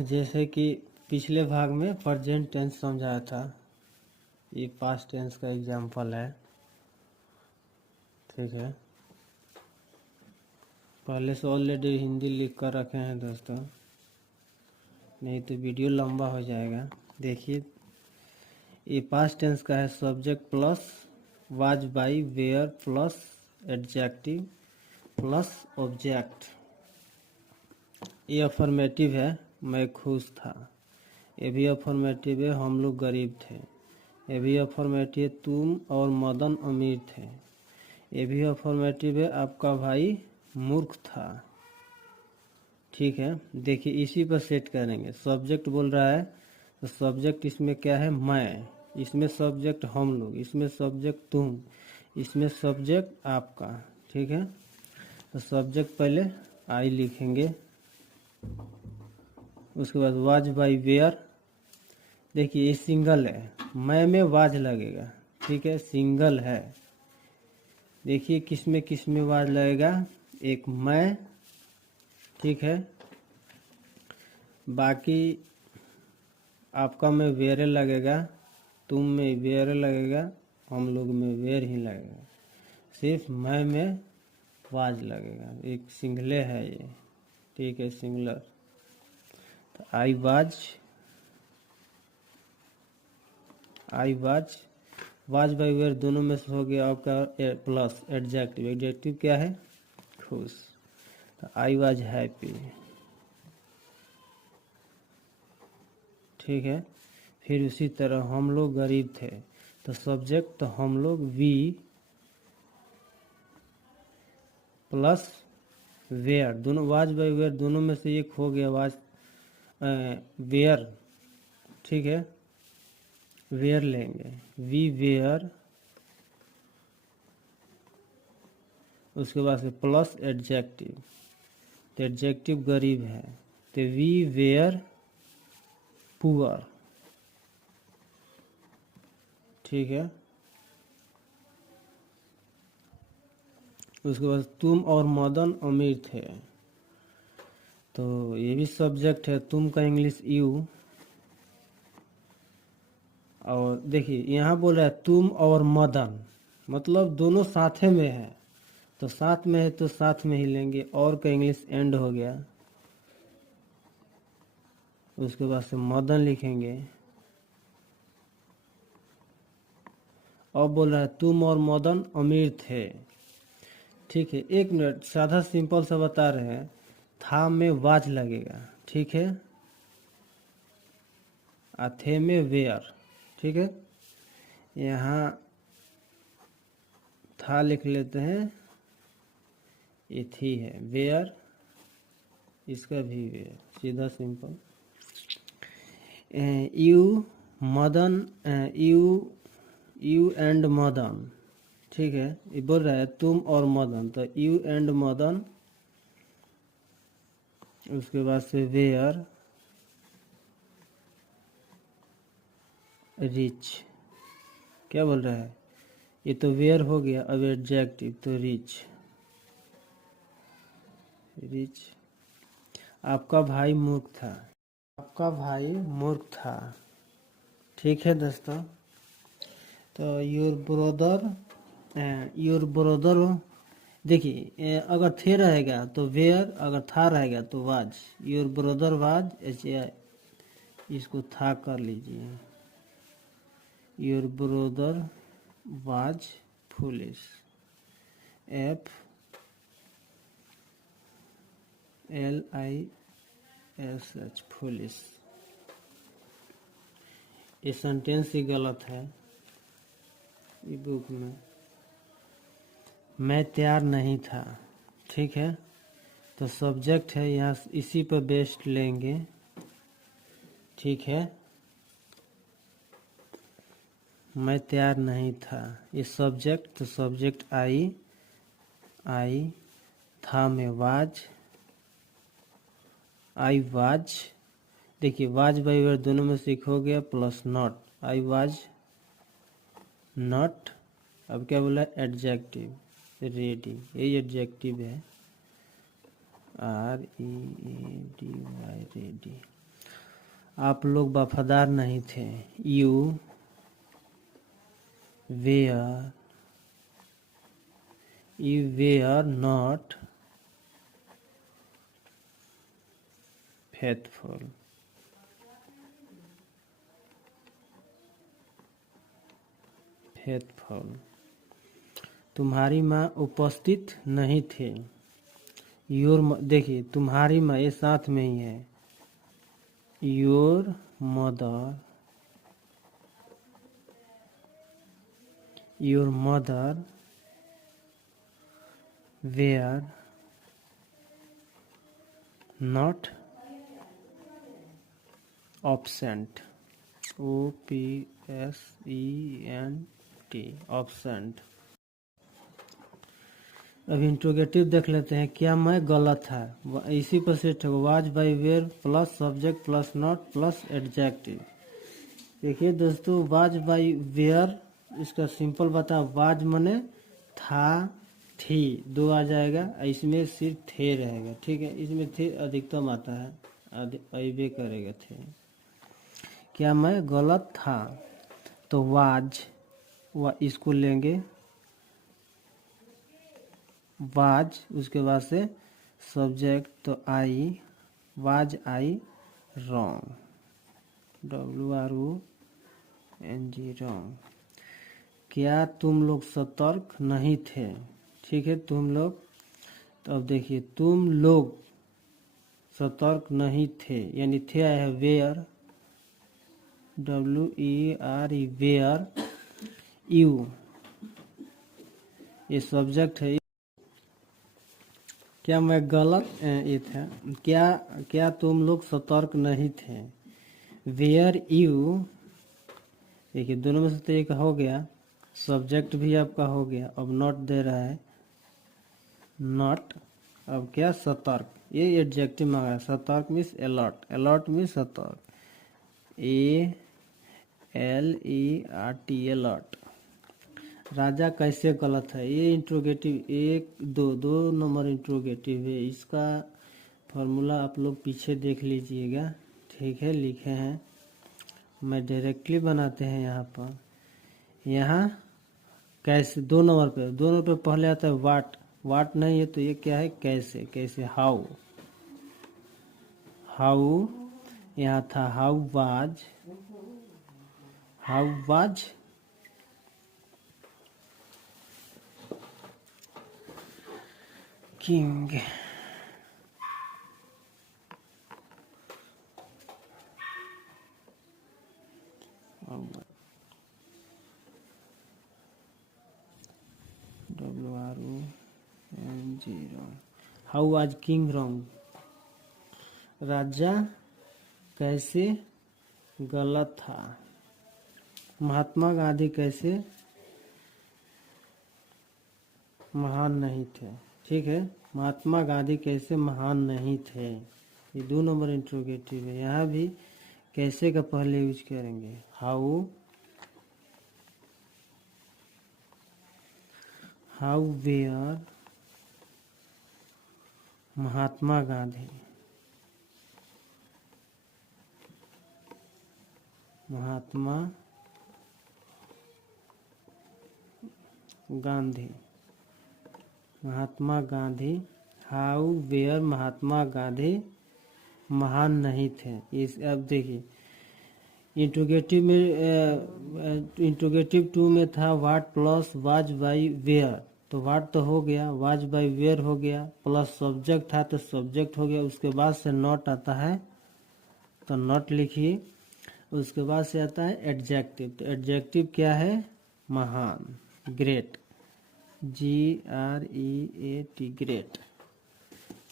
जैसे कि पिछले भाग में प्रेजेंट टेंस समझाया था, ये पास्ट टेंस का एग्जाम्पल है। ठीक है, पहले से ऑलरेडी हिंदी लिख कर रखे हैं दोस्तों, नहीं तो वीडियो लंबा हो जाएगा। देखिए, ये पास्ट टेंस का है, subject plus was by were plus adjective plus object. ये अफर्मेटिव है, मैं खुश था। ये भी अफर्मेटिव है, हम लोग गरीब थे। ये भी अफर्मेटिव है, तुम और मदन अमीर थे। ये भी अफर्मेटिव है, आपका भाई मूर्ख था। ठीक है, देखिए इसी पर सेट करेंगे। सब्जेक्ट बोल रहा है तो सब्जेक्ट इसमें क्या है, मैं। इसमें सब्जेक्ट हम लोग, इसमें सब्जेक्ट तुम, इसमें सब्जेक्ट आपका। ठीक है, तो सब्जेक्ट पहले आई लिखेंगे, उसके बाद वाज बाई वेयर। देखिए ये सिंगल है, मैं में वाज लगेगा। ठीक है, सिंगल है। देखिए किस में वाज लगेगा, एक मैं। ठीक है, बाकी आपका में वेयर लगेगा, तुम में वेयर लगेगा, हम लोग में वेयर ही लगेगा। सिर्फ मैं में वाज लगेगा, एक सिंगले है ये। ठीक है, सिंगलर। तो I was was by were दोनों में से हो गया आपका प्लस एडजेक्टिव। एडजेक्टिव क्या है, खुश। तो आई वाज हैप्पी। ठीक है, फिर उसी तरह हम लोग गरीब थे, तो सब्जेक्ट तो हम लोग वी प्लस वेयर, दोनों वाज बाई वेयर दोनों में से एक हो गया, वाज वेयर। ठीक है, वेयर लेंगे, वी वेयर, उसके बाद से प्लस एडजेक्टिव। तो एडजेक्टिव गरीब है, तो वी वेयर पुअर। ठीक है, उसके बाद तुम और मदन अमीर थे, तो ये भी सब्जेक्ट है, तुम का इंग्लिश यू। और देखिए यहाँ बोल रहा है तुम और मदन, मतलब दोनों साथे में है, तो साथ में है तो साथ में ही लेंगे। और का इंग्लिश एंड हो गया, उसके बाद से मदन लिखेंगे। अब बोल रहा है तुम और मदन अमीर थे। ठीक है, एक मिनट, सादा सिंपल सा बता रहे हैं, था में वाज लगेगा। ठीक है, थे में वेयर। ठीक है, यहाँ था लिख लेते हैं, ये थी है, वेयर इसका भी वेयर, सीधा simple. You Madan, you and Madan. ठीक है, ये बोल रहा है तुम और मदन, तो यू एंड मदन, उसके बाद से वेयर रिच। क्या बोल रहा है, ये तो वेयर हो गया, अब एडजेक्टिव तो रिच। रिच, आपका भाई मूर्ख था, आपका भाई मूर्ख था। ठीक है दोस्तों, तो योर ब्रदर, देखिए अगर थे रहेगा तो वेयर, अगर था रहेगा तो वाज। योर ब्रदर वाज, इसको था कर लीजिए, your brother was foolish, FLISH foolish. ये सेंटेंस ही गलत है ये बुक में, मैं तैयार नहीं था। ठीक है, तो सब्जेक्ट है, यहाँ इसी पर बेस्ड लेंगे। ठीक है, मैं तैयार नहीं था, ये सब्जेक्ट, तो सब्जेक्ट आई था में वाज, आई वाज। देखिए वाज बाई वेयर दोनों में से एक हो गया, plus not, I was not. अब क्या बोला, एडजेक्टिव रेडी, यही एडजेक्टिव है, READY रेडी। आप लोग वफादार नहीं थे। You were not faithful. तुम्हारी माँ उपस्थित नहीं थे। देखिए तुम्हारी माँ ये साथ में ही है। Your mother were not absent. OPSENT absent. अब इंट्रोगेटिव देख लेते हैं। क्या मैं गलत है, इसी पर सेट होगा। Was by were plus subject plus not plus adjective. देखिए दोस्तों, वाज बाई वेयर इसका सिंपल बता। वाज मने था, थी, दो आ जाएगा। इसमें सिर्फ थे रहेगा, ठीक है। इसमें थे अधिकतम आता है, अबे करेगा थे। क्या मैं गलत था, तो वाज इसको लेंगे वाज, उसके बाद से सब्जेक्ट तो I, was I wrong, WRONG wrong. क्या तुम लोग सतर्क नहीं थे, ठीक है तुम लोग। तो अब देखिए तुम लोग सतर्क नहीं थे, यानी थे आया है वेयर, WERE वेयर। यू ये सब्जेक्ट है। क्या मैं गलत ये था। क्या तुम लोग सतर्क नहीं थे। वेयर यू, देखिए दोनों में से तो एक हो गया, सब्जेक्ट भी आपका हो गया। अब नॉट दे रहा है, नॉट। अब क्या सतर्क, ये एडजेक्टिव मांगा है। सतर्क मीन्स अलर्ट, अलर्ट मीन्स सतर्क, ALERT अलर्ट। राजा कैसे गलत है, ये इंट्रोगेटिव दो नंबर इंट्रोगेटिव है। इसका फॉर्मूला आप लोग पीछे देख लीजिएगा, ठीक है, लिखे हैं। मैं डायरेक्टली बनाते हैं यहाँ पर। यहाँ कैसे दो नंबर पे पहले आता है वाट नहीं है, तो ये क्या है, कैसे हाउ। यहाँ था how was king. WRONG how was king wrong. राजा कैसे गलत था। महात्मा गांधी कैसे महान नहीं थे, ठीक है। महात्मा गांधी कैसे महान नहीं थे, ये दो नंबर इंट्रोगेटिव है। यहाँ भी कैसे का पहले यूज करेंगे, how were Mahatma Gandhi how were Mahatma Gandhi महान नहीं थे। इस अब देखिए इंट्रोगेटिव 2 में था वाट प्लस वाज बाई वेयर, तो वाट तो हो गया, वाज बाई वेयर हो गया, प्लस सब्जेक्ट था तो सब्जेक्ट हो गया। उसके बाद से नॉट आता है, तो नॉट लिखिए। उसके बाद से आता है एडजेक्टिव, तो एडजेक्टिव क्या है, महान, ग्रेट, GREAT ग्रेट,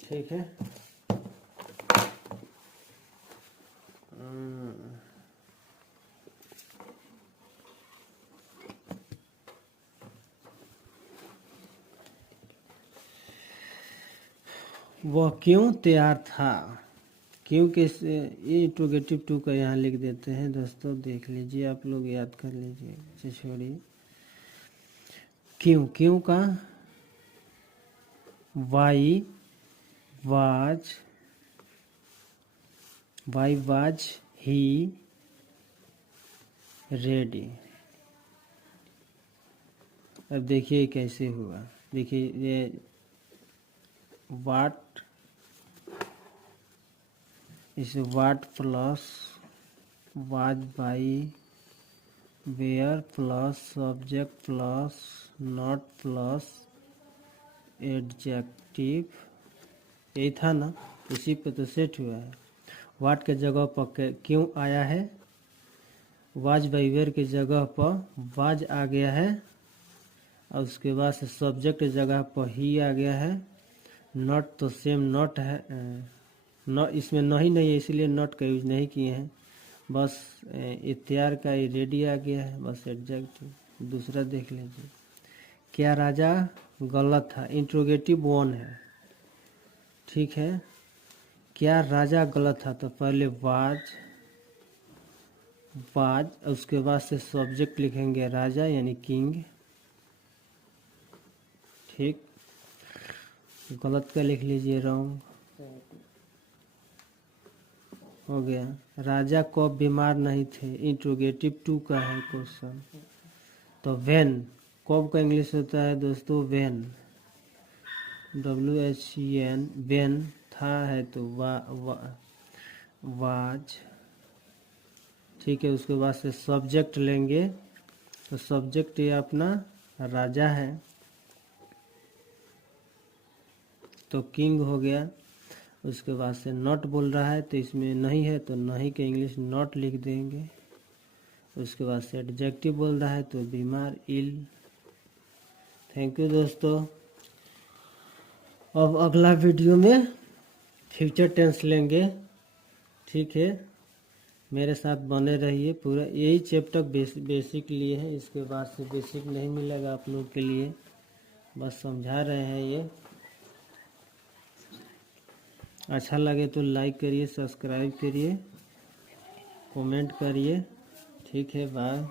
ठीक है। वह क्यों तैयार था, क्योंकि ये इंट्रोगेटिव 2 का यहाँ लिख देते हैं दोस्तों, देख लीजिए आप लोग, याद कर लीजिए, छोड़िए। क्यों का वाई वाज ही रेडी। अब देखिए कैसे हुआ। देखिए ये वाट, इस what plus was by were plus subject plus not plus adjective, यही था ना, इसी पे तो सेट हुआ है। वाट के जगह पर क्यों आया है, वाज बाई वेयर के जगह पर वाज आ गया है, और उसके बाद से सब्जेक्ट की जगह पर ही आ गया है। नॉट तो सेम नॉट है, नॉट इसमें नहीं है, इसलिए नॉट का यूज नहीं किए हैं। बस इत्यार का ही रेडी आ गया है, बस एडजेक्टिव। दूसरा देख लीजिए, क्या राजा गलत था, इंट्रोगेटिव 1 है, ठीक है। क्या राजा गलत था, तो पहले वाज उसके बाद से सब्जेक्ट लिखेंगे राजा यानी किंग, ठीक। गलत का लिख लीजिए, रॉन्ग हो गया। राजा कब बीमार नहीं थे, इंट्रोगेटिव 2 का है क्वेश्चन। तो व्हेन, कब का इंग्लिश होता है दोस्तों, व्हेन, WHEN, व्हेन था है तो वाज, ठीक है। उसके बाद से सब्जेक्ट लेंगे, तो सब्जेक्ट ये अपना राजा है, तो किंग हो गया। उसके बाद से नॉट बोल रहा है, तो इसमें नहीं है, तो नहीं के इंग्लिश नॉट लिख देंगे। उसके बाद से एडजेक्टिव बोल रहा है, तो बीमार, इल। थैंक यू दोस्तों। अब अगला वीडियो में फ्यूचर टेंस लेंगे, ठीक है। मेरे साथ बने रहिए, पूरा यही चैप्टर बेसिक लिए है, इसके बाद से बेसिक नहीं मिलेगा आप लोग के लिए, बस समझा रहे हैं ये। अच्छा लगे तो लाइक करिए, सब्सक्राइब करिए, कमेंट करिए, ठीक है। बाय।